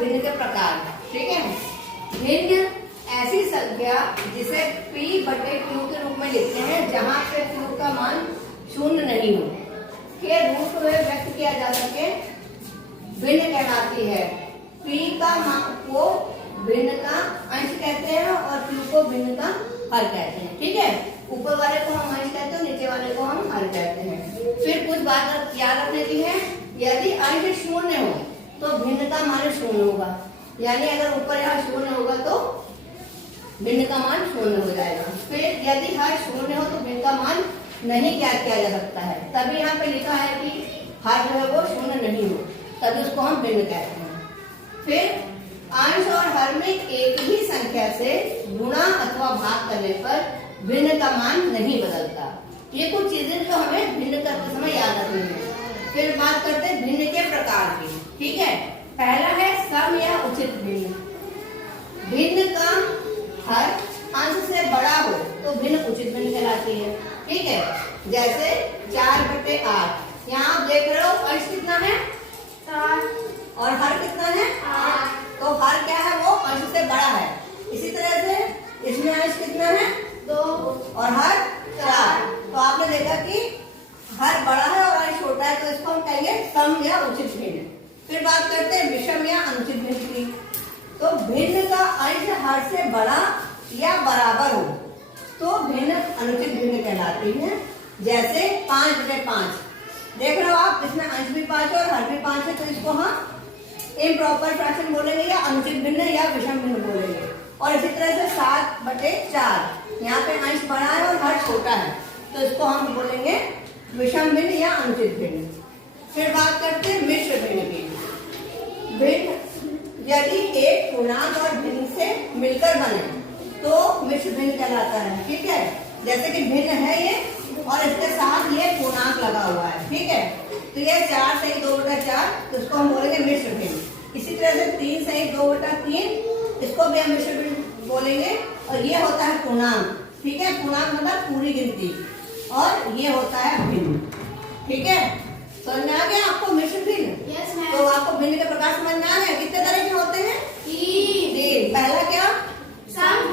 भिन्न के प्रकार। ठीक है, भिन्न ऐसी संख्या जिसे p बटे q के रूप में लिखते हैं जहां पे q का मान शून्य नहीं हो के रूप में व्यक्त किया जा सके, भिन्न कहलाती है। p का मान को भिन्न का अंश कहते हैं और q को भिन्न का हर कहते हैं। ठीक है, ऊपर वाले को हम अंश कहते हैं, नीचे वाले को हम हर कहते हैं। फिर कुछ बात याद रखने की है, यदि अंश शून्य हो तो भिन्न का मान शून्य होगा, यानी अगर ऊपर यहाँ शून्य होगा तो भिन्न का मान शून्य हो जाएगा। फिर यदि हर शून्य हो तो भिन्न का मान नहीं ज्ञात किया जा सकता है, तभी यहाँ पे लिखा है कि हर जो है वो शून्य नहीं हो, तभी उसको हम भिन्न कहते हैं। फिर अंश और हर में एक ही संख्या से गुणा अथवा भाग करने पर भिन्न का मान नहीं बदलता। ये कुछ चीजें जो हमें भिन्न करते समय याद रखनी है। फिर बात करते हैं भिन्न के प्रकार की। ठीक है, पहला है सम या उचित भिन्न। भिन्न का हर अंश से बड़ा हो तो भिन्न उचित भिन्न कहलाती है। ठीक है, जैसे 4/8, यहाँ आप देख रहे हो अंश कितना है 4 और हर कितना है 8, तो हर क्या है वो अंश से बड़ा है। इसी तरह से इसमें अंश कितना है 2 और हर 4, तो आपने देखा कि हर बड़ा है और अंश छोटा है, तो इसको हम कहेंगे सम या उचित भिन्न। फिर बात करते हैं विषम या अनुचित भिन्न की। तो भिन्न का अंश हर से बड़ा या बराबर हो तो भिन्न अनुचित भिन्न कहलाती है। जैसे 5/5, देख रहे हो आप, इसमें अंश भी 5 और हर भी 5 है, तो इसको हम इम्प्रॉपर फ्रैक्शन बोलेंगे या अनुचित भिन्न या विषम भिन्न बोलेंगे। और इसी तरह से 7/4, यहाँ पे अंश बड़ा है और हर छोटा है, तो इसको हम बोलेंगे विषम भिन्न या अनुचित भिन्न। फिर बात करते हैं मिश्र भिन्न की। भिन्न यदि एक पूर्णांक और भिन्न से मिलकर बने तो मिश्र भिन्न कहलाता है। ठीक है, जैसे कि भिन्न है ये और इसके साथ ये पूर्णांक लगा हुआ है। ठीक है, तो ये 4 सही 2/4, तो इसको हम बोलेंगे मिश्र भिन्न। इसी तरह से 3 सही 2/3, इसको भी हम मिश्र भिन्न बोलेंगे। और ये होता है पूर्णांक। ठीक है, पूर्णांक मतलब पूरी गिनती, और ये होता है भिन्न। ठीक है, समझ में आ गया आपको मिश्र भिन्न? Yes ma'am. तो आपको भिन्न के प्रकार समझ में आ गए? कितने तरह के होते हैं? 3। पहला क्या? सम